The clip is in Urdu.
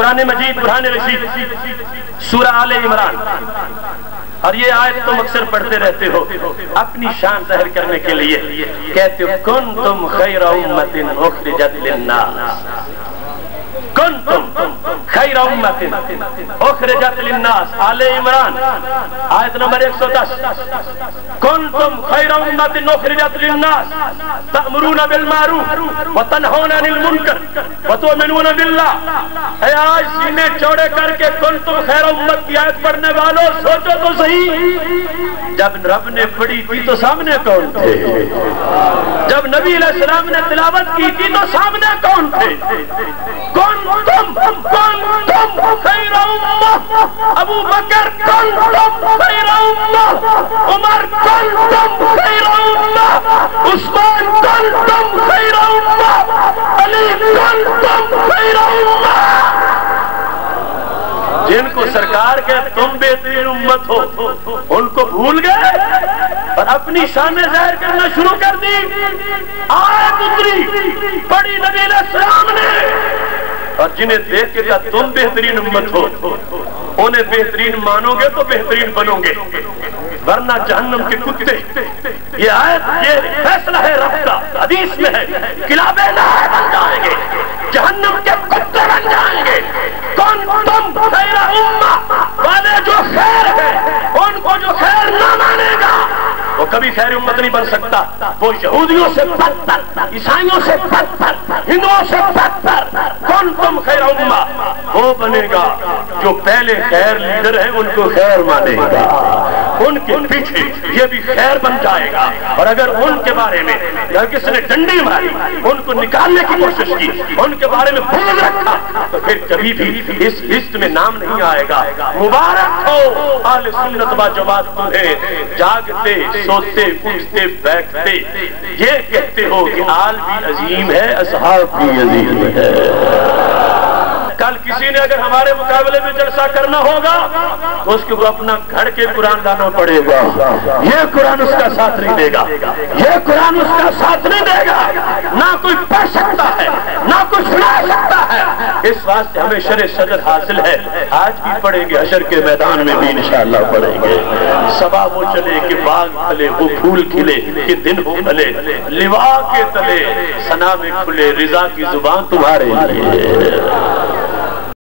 قرآن مجید برہان رشید سورہ آل عمران، اور یہ آیت تم اکثر پڑھتے رہتے ہو اپنی شان ظاہر کرنے کے لیے، کہتے ہو کنتم خیر امت اخرجت للناس، کنتم خیر امت اخرجت للناس، آل عمران آیت نمبر 110، کنتم خیر امت اخرجت للناس تأمرون بالمعروف وتنہون عن المنکر وتؤمنون باللہ۔ اے آج سینے چوڑے کر کے کنتم خیر امت کی آیت پڑھنے والوں سوچو تو صحیح، جب رب نے پڑھی تھی تو سامنے کون تھے؟ جب نبی علیہ السلام نے تلاوت کی تھی تو سامنے کون تھے؟ کنتم خیر امہ، ابو بکر کنتم خیر امہ، عمر کنتم خیر امہ، عثمان کنتم خیر امہ، علی کنتم خیر امہ۔ جن کو سرکار کہ تم بہترین امت ہو ان کو بھول گئے اور اپنی شان ظاہر کرنا شروع کر دی۔ آیت اتری پڑھی نبی علیہ السلام نے، اور جنہیں دیکھ کے کہا تم بہترین امت ہو، انہیں بہترین مانو گے تو بہترین بنو گے، ورنہ جہنم کے کتے۔ یہ آیت یہ فیصلہ ہے رب کا، حدیث میں ہے، کلاب نار بن جائیں گے، جہنم کے کتے بن جائیں گے۔ کون تم خیر امہ والے جو خیر ہے، ان کو جو خیر نہ مانے گا وہ کبھی خیر امت نہیں بن سکتا، وہ یہودیوں سے بدتر، عیسائیوں سے بدتر، ہندوؤں سے بدتر۔ کون تم خیر امہ وہ بنے گا جو پہلے خیر لیڈر ہے ان کو خیر مانے گا، ان کے پیچھے یہ بھی خیر بن جائے گا، اور اگر ان کے بارے میں کس نے ڈنڈی ماری، ان کو نکالنے کی کوشش کی، ان کے بارے میں بھول رکھا، تو پھر کبھی بھی اس لسٹ میں نام نہیں آئے گا۔ مبارک ہو اہل سنت و جماعت تمہیں، جاگتے سوتے اٹھتے بیٹھتے یہ کہتے ہو کہ آل بھی عظیم ہے، اصحاب بھی عظیم ہے۔ کل کسی نے اگر ہمارے مقابلے میں جلسہ کرنا ہوگا تو اس کو اپنا گھڑ کے قرآن لانا پڑے گا، یہ قرآن اس کا ساتھ نہیں دے گا، یہ قرآن اس کا ساتھ نہیں دے گا، نہ کوئی پڑھ سکتا ہے نہ کوئی سنا سکتا ہے۔ اس واسطے ہمیں شرح صدر حاصل ہے، آج بھی پڑھیں گے، حشر کے میدان میں بھی انشاءاللہ پڑھیں گے۔ صبا وہ چلے کہ باغ تلے وہ پھول کھلے کہ دن ہو بھلے، لوا کے تلے ثنا میں کھلے رضا کی زبان تمہارے لیے۔